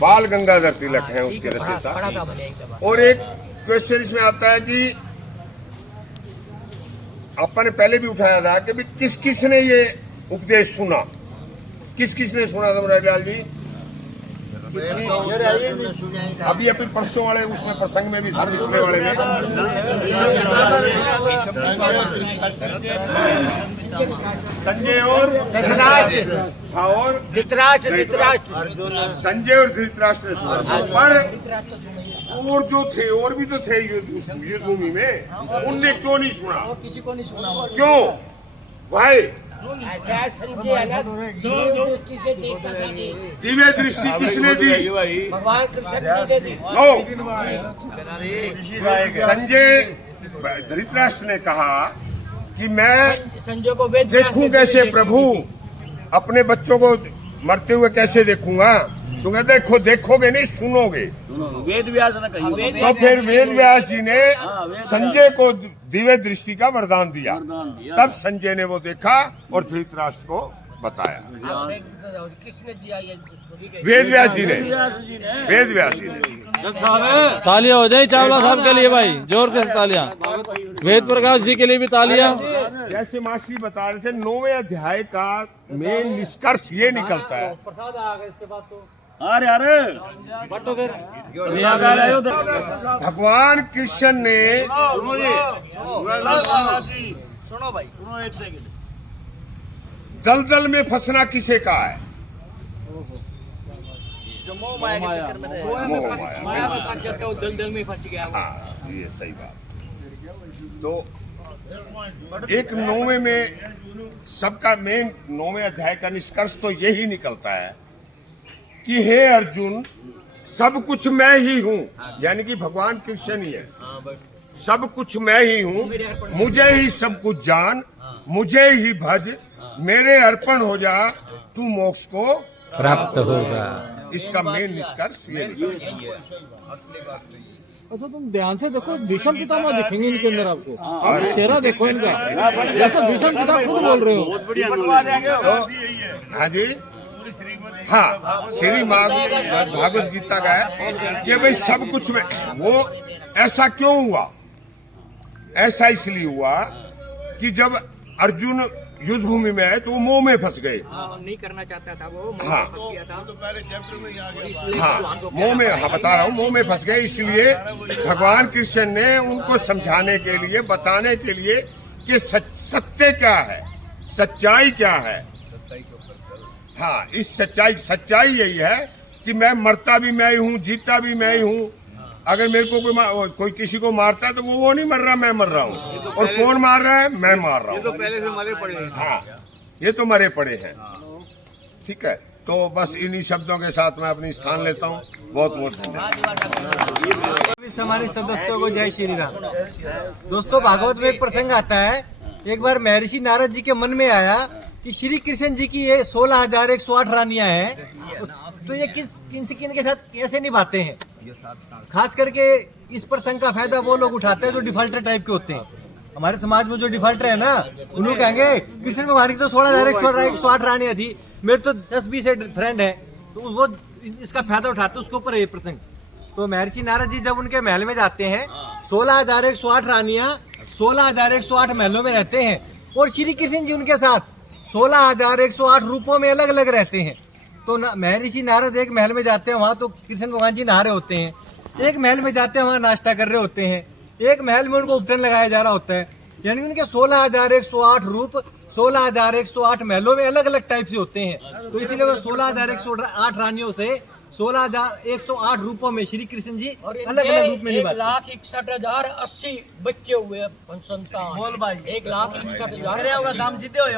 बाल गंगाधर तिलक हैं उसके रचयिता। और एक क्वेश्चन इसमें आता है कि अपन ने पहले भी उठाया था कि किस किस ने ये उपदेश सुना, किस किस ने सुना था मुरारीलाल जी? अभी अभी परसों वाले उसमें प्रसंग में भी था, पिछले वाले में संजय और धृतराष्ट्र, संजय और धृतराष्ट्र ने सुना था। पर और जो थे और भी तो थे युद्ध भूमि में, उनने क्यों नहीं सुना? और किसी को नहीं सुना। क्यों भाई? दिव्य दृष्टि किसने दी? भगवान कृष्ण ने दी। संजय धृतराष्ट्र ने कहा कि मैं संजय को वेद देखूं कैसे प्रभु, अपने बच्चों को मरते हुए कैसे देखूंगा? तो कहते देखोगे नहीं, सुनोगे। वेद व्यास ने कही। तो फिर वेद व्यास जी ने संजय को दिव्य दृष्टि का वरदान दिया। तब संजय ने वो देखा और धृतराष्ट्र को बताया। किसने दिया ये? वेद व्यास जी ने, वेद व्यास जी ने। तालियां हो जाए चावला साहब के लिए भाई, जोर से तालियां। वेद प्रकाश जी के लिए भी तालियां। जैसे मासी बता रहे थे, 9वें अध्याय का मेन निष्कर्ष ये निकलता है। अरे अरे भगवान कृष्ण ने सुनो भाई, सुनो एक सेकंड। दलदल में फंसना किसे कहा है? मोह माया के चक्कर में मोह माया। दलदल में फंस गया। हाँ, ये सही बात। तो एक 9वें में सबका मेन 9वें अध्याय का निष्कर्ष तो यही निकलता है कि हे अर्जुन, सब कुछ मैं ही हूँ, यानी कि भगवान कृष्ण ही है। सब कुछ मैं ही हूँ, मुझे ही सब कुछ जान, मुझे ही भज, मेरे अर्पण हो जा, तू मोक्ष को प्राप्त होगा। इसका मेन निष्कर्ष ये अच्छा, तुम ध्यान से देखो, भीष्म पितामह दिखेंगे इनके अंदर आपको। चेहरा देखो इनका, जैसा भीष्म पिता खुद बोल रहे हो। हाँ जी, हाँ, श्री भागवत गीता का है कि भाई सब कुछ में। वो ऐसा क्यों हुआ? ऐसा इसलिए हुआ कि जब अर्जुन युद्ध भूमि में आए तो वो मोह में फंस गए। नहीं करना चाहता था वो। हाँ, हाँ, मोह में, हाँ बता रहा हूँ, मोह में फंस गए। इसलिए भगवान कृष्ण ने उनको समझाने के लिए, बताने के लिए कि सत्य क्या है, सच्चाई क्या है। हाँ, इस सच्चाई यही है कि मैं मरता भी मैं ही हूँ, जीता भी मैं ही हूँ। अगर मेरे को कोई किसी को मारता है तो वो नहीं मर रहा, मैं मर रहा हूँ। और कौन मार रहा है? मैं मार रहा हूँ। ये तो पहले से मरे पड़े हैं। हाँ, ये तो मरे पड़े हैं। ठीक है, तो बस इन्हीं शब्दों के साथ मैं अपनी स्थान लेता हूँ। बहुत बहुत धन्यवाद। हमारे सदस्यों को जय श्री राम। दोस्तों, भागवत में एक प्रसंग आता है। एक बार महर्षि नारद जी के मन में आया कि श्री कृष्ण जी की ये 16,108 रानियां हैं, तो ये किनके साथ कैसे निभाते हैं। खास करके इस प्रसंग का फायदा वो लोग उठाते हैं जो डिफॉल्टर टाइप के होते हैं। हमारे समाज में जो डिफॉल्टर है ना, उन्होंने कहेंगे कृष्ण भगवान की तो 16,108 रानियां थी, मेरे तो 10-20 फ्रेंड है, तो वो इसका फायदा उठाते हैं। उसके ऊपर है ये प्रसंग। तो महर्षि नारद जी जब उनके महल में जाते हैं, 16,108 रानियां 16,108 महलों में रहते हैं, और श्री कृष्ण जी उनके साथ 16,108 रूपों में अलग अलग रहते हैं। तो महर्षि नारद एक महल में जाते हैं, वहाँ तो कृष्ण भगवान जी नहा रहे होते हैं। एक महल में जाते हैं, वहाँ नाश्ता कर रहे होते हैं। एक महल में उनको उपटन लगाया जा रहा होता है। यानी उनके 16,108 रूप 16,108 महलों में अलग अलग टाइप से होते हैं। तो इसीलिए वो 16,108 रानियों से 16,108 रूपों में श्री कृष्ण जी अलग अलग रूप में निभाते हैं। 1,61,080 बच्चे हुए संतान। 1,61,000 काम जीते हुए